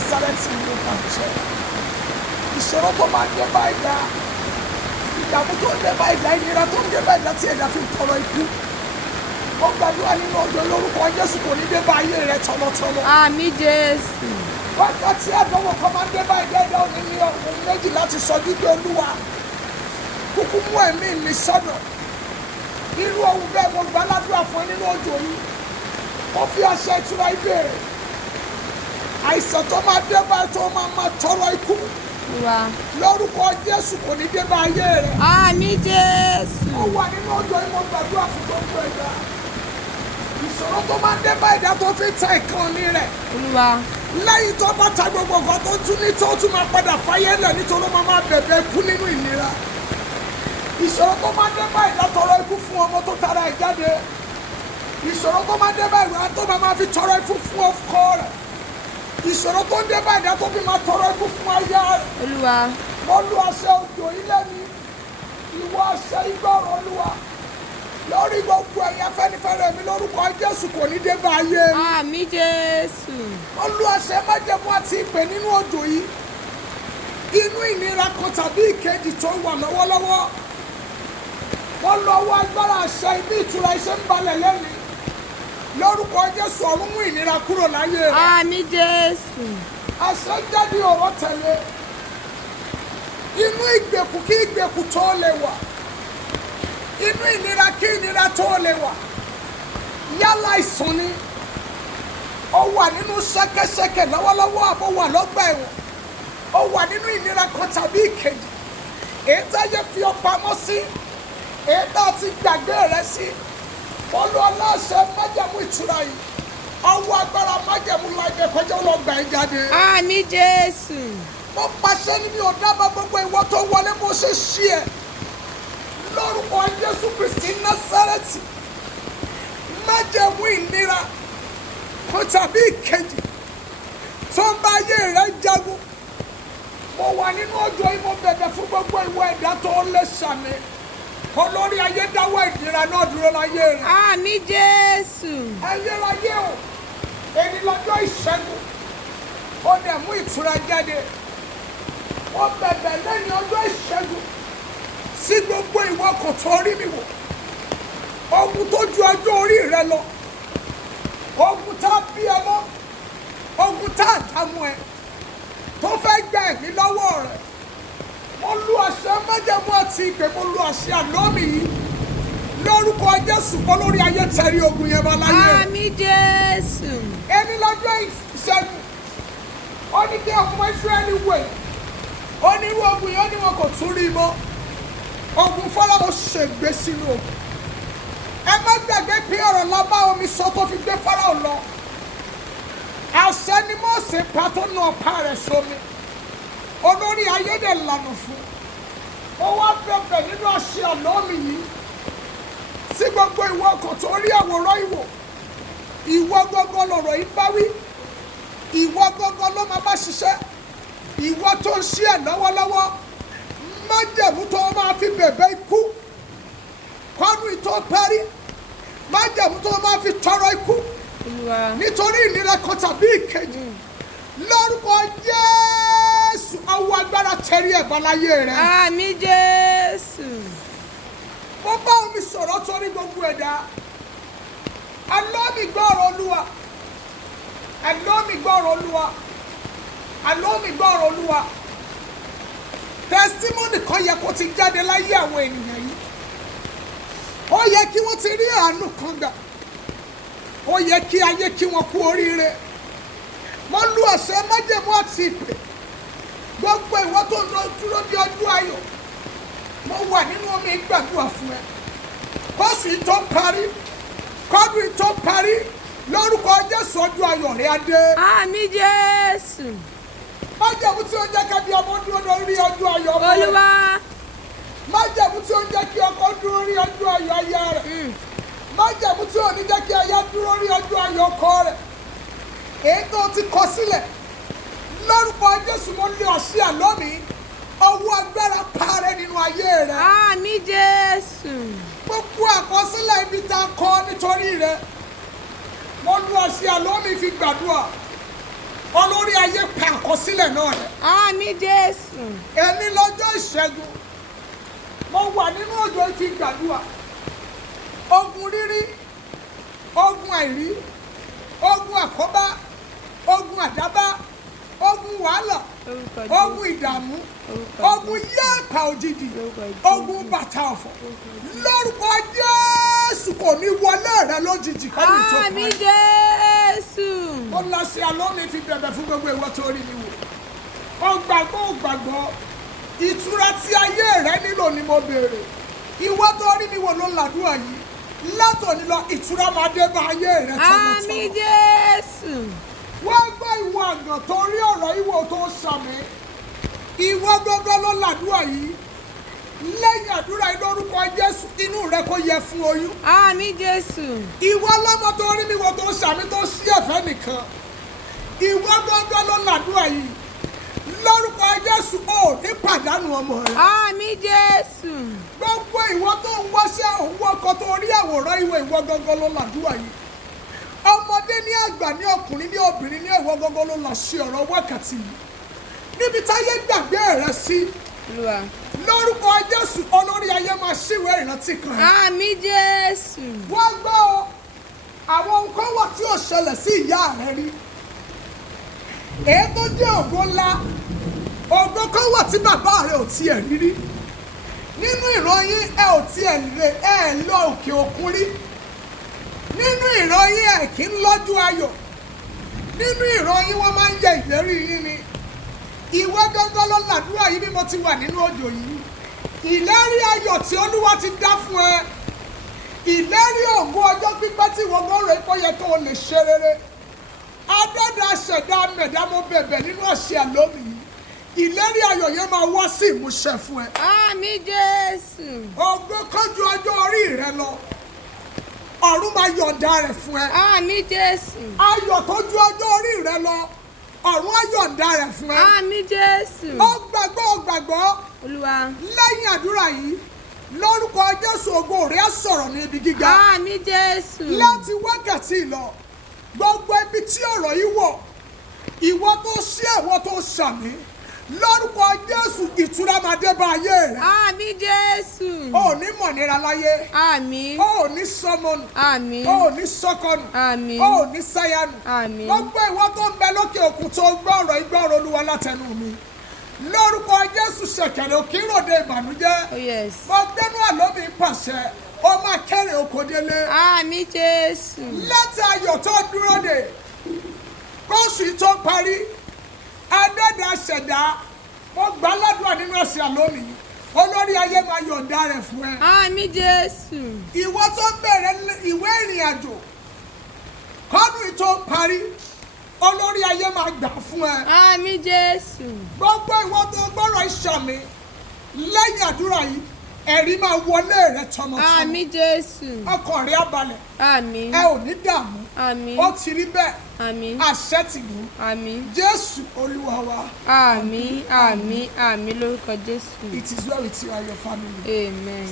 Násárẹ́tì ló bàjẹ́. Ìṣòro tó máa ń dé bá ẹ̀dá, ìdààmú tó ń dé bá ẹ̀dá, ìnira tó ń dé bá ẹ̀dá tí ẹ̀dá fi ń tọrọ ikú. Ó gbàdúrà nínú ọjọ́ lórúkọ Jésù kò ní dé bá ayé rẹ tọmọtọmọ. Àmín Jésù. Wákàtí àdánwò kan máa ń dé bá ẹ̀dá òní ní ohun méjì láti sọ dídé Olúwa. Kúkú mú ẹ̀mí mi sọ́dọ̀. Irú ohun bẹ́ẹ̀ mo gbà ládùúrà fún ẹ nínú ọjọ́ yìí. Mo fi àṣẹ ìtura ìbéèrè. Àìsàn tó máa dé bá ẹ tó máa tọrọ ikú. Lórúkọ Jésù kò ní dé bá ayé rẹ. Àmín Jésù. Ó wà nínú ọjọ́ yìí mo gbàdúrà fún gbogbo ẹ̀dá. Ìṣòro tó máa dé bá ẹ̀dá tó fi ta ìkànnì rẹ̀. Lẹ́yìn tó bá ta gbogbo nǹkan tó tún ní tó tún máa padà fáyé lẹ̀ nítorí ó máa bẹ̀bẹ̀ ikú nínú ìnira. Ìṣòro tó máa dé bá ẹ̀dá tọrọ ikú fún ọmọ tó tara ẹ̀ jáde. Ìṣòro tó máa dé bá ìwà tó máa fi tọrọ ikú fún ọkọ rẹ̀. Ìṣòro tó ń dé bá ẹ̀dá tó fi máa tọrọ ikú fún aya rẹ̀. Mo lu àṣẹ òjò ilé mi. Ìwọ àṣẹ ìgbọràn Olúwa. Lórí gbogbo ẹ̀yin afẹ́nifẹ́re mi lórúkọ Jésù kò ní dé bá ayé mi. Àmín Jésù. Mo lu àṣẹ májẹ̀mú àti ìpè nínú òjò yìí. Inú ìnira kan tàbí ìkejì tó wà lọ́wọ́lọ́wọ́. Mo lọ wọ agbára àṣẹ ibi ìtura iṣẹ́ ń balẹ̀ lẹ́nu. Lórúkọ Jésù ọ̀run mú ìnira kúrò láyé rẹ̀. Àmín Jésù. Àṣẹ jáde ọ̀rọ̀ tẹ̀lé. Inú ìgbèkùn kí ìgbèkùn tó lè wà. Inú ìnira kí ìnira tó lè wà. Yálà ìsùn ni. Ó wà nínú ṣẹ́kẹ́ṣẹkẹ̀ lọ́wọ́lọ́wọ́ àbó wà lọ́gbà ẹ̀wọ̀n. Ó wà nínú ìnira kan tàbí ìkejì. Èyí tá yẹ fi ọ pamọ́ sí. Èyí tá ti gbàgbé rẹ sí. Olú aláṣẹ májẹ̀mú ìtura yìí. Ọwọ́ agbára májẹ̀mú láìpẹ́ kọjá ó lọ gbà ẹ́ jáde. Àmín Jésù. Mo pàṣẹ ní mi ò dábàá gbogbo ìwọ tó wọlé bó ṣe ṣí ẹ. Lórúkọ Jésù Kristi Násárẹ́tì. Májẹ̀mú ìnira kan tàbí ìkejì tó ń bá ayé rẹ jagun. Mo wà nínú ọjọ́ yìí mo bẹ̀bẹ̀ fún gbogbo ìwọ ẹ̀dá tó lè ṣàmì. Olórí ayé dáwọ́ ìnira náà dúró láyé rẹ̀. Àmín Jésù. Ayérayé o, èyí lọ́jọ́ ìṣẹ́gun, ó dẹ̀ mú ìtura jáde. Ó bẹ̀bẹ̀ lẹ́yìn ọjọ́ ìṣẹ́gun sí gbogbo ìwọ kò tó rí mi wò. Ogun tó ju ọjọ́ orí rẹ lọ. Ogun tá a bí ẹ mọ́. Ogun tá a dààmú ẹ. Tó fẹ́ gba ẹ̀mí lọ́wọ́ rẹ̀. Mo lu àṣẹ májẹ̀mú àti ìpè mo lu àṣẹ àlọ́mì yìí. Lórúkọ Jésù olórí ayé tẹ̀rí ogun yẹn bá láyé. Àmín Jésù. Ẹni lọ́jọ́ ìṣẹ́gun. Ó ní kí ọmọ Ísírẹ́lì wẹ̀. Ó ní irú ogun yẹn ó ní wọn kò tún rí mọ́. Ogun Fáráò ṣègbé sínú ogun. Ẹ má gbàgbé pé ọ̀rọ̀ la bá omi sọ tó fi gbé Fáráò lọ. Àṣẹ ni Mósè pa tó na ọ̀pá rẹ̀ sómi. Olórí ayé dẹ̀ lànà fún. Ó wá bẹ̀bẹ̀ nínú àṣẹ àlọ́mì yìí. Sí gbogbo ìwọ ọkọ̀ tó rí àwòrán ìwò. Ìwọ gángan lọ̀rọ̀ yìí bá wí. Ìwọ gángan ló máa bá ṣiṣẹ́. Ìwọ tó ń ṣí ẹ̀ lọ́wọ́lọ́wọ́. Májẹ̀mú tó máa fi bẹ̀bẹ̀ ikú. Kọ́nù ìtọ́ parí. Májẹ̀mú tó máa fi tọrọ ikú. Nítorí ìnira kan tàbí ìkejì. Lórúkọ Jésù ọwọ́ agbára tẹ̀rí ẹ̀bọ láyé rẹ̀. Àmín Jésù. Mo bá omi sọ̀rọ̀ torí gbogbo ẹ̀dá. Àlọ́mì gbọ́rọ̀ Olúwa. Àlọ́mì gbọ́rọ̀ Olúwa. Àlọ́mì gbọ́rọ̀ Olúwa. Tẹ́sítímọ́nì kan yẹ kó ti jáde láyé àwọn ènìyàn yìí. Ó yẹ kí wọ́n ti rí àánú kan gbà. Ó yẹ kí ayé kí wọ́n kú oríire. Mo lu àṣẹ májẹ̀mú àti ìpè. Gbogbo ìwọ tó ń lọ dúró ní ọdún ayọ̀. Mo wà nínú omi gbàdúrà fún ẹ. Kóṣù yìí tó parí. Kọ́dún yìí tó parí. Lórúkọ Jésù ọdún ayọ̀ rẹ̀ á dé. Àmín Jésù. Májẹ̀mú tí ó jẹ́ ká bí ọmọ dúró lórí ọdún ayọ̀ ọmọ rẹ̀. Olúwa. Májẹ̀mú tí ó jẹ́ kí ọkọ dúró lórí ọdún ayọ̀ aya rẹ̀. Májẹ̀mú tí ò ní jẹ́ kí aya dúró lórí ọdún ayọ̀ ọkọ rẹ̀. Èyí tó ti kọ sílẹ̀. Lórúkọ Jésù mo lé àṣẹ àlọ́mì. Ọwọ́ agbára parẹ́ nínú ayé rẹ̀. Àmín Jésù. Gbogbo àkọsílẹ̀ ibi tá a kọ nítorí rẹ̀. Mo lu àṣẹ àlọ́mì fi gbàdúrà. Olórí ayé pa àkọsílẹ̀ náà rẹ̀. Àmín Jésù. Èmi lọ́jọ́ ìṣẹ́gun. Mo wà nínú òjò ti gbàdúrà. Ogun rírí, ogun àìrí, ogun àkóbá, ogun àdábá, ogun wàhálà, Orúkọ ogun ìdààmú, ogun yẹ́ẹ̀pà òjijì, ogun bàtà ọ̀fọ̀. Lórúkọ Jésù kò ní wọlé rẹ lójijì kọ́ni tó Àmín parí. Jésù. Mo lọ sí alómi fi bẹ̀bẹ̀ fún gbogbo ìwọ tó rí mi wò. Ó gbàgbọ́. Ìtura tí ayé rẹ nílò ni mo béèrè. Ìwọ tó rí mi wò ló ń làdúrà yìí. Látòní lọ ìtura máa dé bá ayé rẹ tọmọtọmọ. Àmín Jésù. Wọ́n gbọ́ ìwọ àgàn tó rí ọ̀rọ̀ ìwọ tó sàmì. Ìwọ gbogbo ló làdúrà yìí. Lẹ́yìn àdúrà yìí lórúkọ Jésù inú rẹ kó yẹ fún oyún. Àmín Jésù. Ìwọ lọ́mọ tó rí mi wò tó sàmì tó sí ẹ̀fẹ́ nìkan. Ìwọ gbogbo ló làdúrà yìí. Lórúkọ Jésù ò ní pàdánù ọmọ rẹ. Àmín Jésù. Gbogbo ìwọ tó ń wáṣẹ́ òun ọkọ tó rí àwòrán ìwọ gangan ló làdúrà yìí. Ọmọdé ní àgbà ní ọkùnrin ní obìnrin ní ìwọ gangan ló là ṣe ọ̀rọ̀ wákàtí yìí. Níbi táyé gbàgbé rẹ sí. Olúwa. Lórúkọ Jésù olórí ayé máa ṣíwèé ìrántí kan. Àmín Jésù. Wọ́n gbọ́ ọ àwọn ohun kan wà tí ò ṣẹlẹ̀ sí ìyá rẹ rí. Èyí tó jẹ́ ògo ńlá ògo kan wà tí bàbá rẹ ò tiẹ̀ rí rí. Nínú ìran yín ẹ ò tiẹ̀ lọ òkè òkun rí. Nínú ìran yín ẹ kì í lọ́jú ayọ̀. Nínú ìran yín wọ́n máa ń yẹ ìlérí yín ni. Ìwọ gángan ló làdúrà yìí bí mo ti wà nínú òjò yìí. Ìlérí ayọ̀ tí Olúwa ti dá fún ẹ. Ìlérí ògo ọjọ́ pípẹ́ tí ìwọ gan rẹ̀ kó yẹ kó o lè ṣe rere. Adẹ́dá ṣẹ̀dá mẹ̀dá mo bẹ̀bẹ̀ nínú ọ̀sẹ̀ àlómi yìí. Ìlérí ayọ̀ yẹn máa wá sí ìmúṣẹ fún ẹ. Àmín Jésù. Ògo kọjú ọjọ́ orí rẹ lọ. Ọ̀run máa yọ̀ǹda rẹ̀ fún ẹ. Àmín Jésù. Ayọ̀ tó ju ọjọ́ orí rẹ lọ. Ọ̀run á yọ̀ǹda rẹ̀ fún ẹ. Àmín Jésù. Ó gbàgbọ́. Olúwa. Lẹ́yìn àdúrà yìí lórúkọ Jésù ògo rẹ̀ á sọ̀rọ̀ ní ibi gíga. Àmín Jésù. Láti wákàtí lọ gbogbo ibi tí ọ̀rọ̀ yìí wọ̀ ìwọ tó ṣí ẹ̀wọ́ tó ṣàmì lórúkọ Jésù ìtura máa dé bá ayé rẹ̀. Àmín Jésù. O ò ní mọ̀nira láyé. Àmín. O ò ní sọmọnù. Àmín. O ò ní sọkọnù. Àmín. O ò ní sáyánù. Àmín. Gbogbo ìwọ tó ń bẹ lókè òkun tó gbọ́ ọ̀rọ̀ ìgbọ́rọ̀ Olúwa látẹnu mi. Lórúkọ Jésù ṣẹ̀kẹ̀rẹ̀ òkìròde ìbànújẹ́. Oh yes. Mo gbẹ́nu àlómi pàṣẹ. Ó máa kẹ́rẹ̀ oko délé. Àmín Jésù. Lẹ́tà ayọ̀ tó dúró dè. Kóṣù tó parí. Adẹ́dàá ṣẹ̀dá. Mo gbà ládùúrà nínú ọ̀sẹ̀ àlómi. Olórí ayé máa yọ̀ǹda rẹ̀ fún ẹ. Àmín Jésù. Ìwọ tó ń bẹ̀rẹ̀ ìwé ìrìn àjò. Kọ́dún tó parí. Olórí ayé máa gbà fún ẹ. Àmín Jésù. Gbogbo ìwọ tó gbọ́rọ̀ ìṣàmì. Lẹ́yìn àdúrà yìí. Ẹ̀rí máa wọlé rẹ tọmọtọmọ. Àmín Jésù. Ọkàn rẹ á balẹ̀. Àmín. Ẹ ò ní dààmú. Àmín. Ó ti rí bẹ́ẹ̀. Àmín. Àṣẹ ti lù. Àmín. Jésù Olúwa wa. Àmín. Àmín. Àmín lórúkọ Jésù. It is well with you and your family. Amen.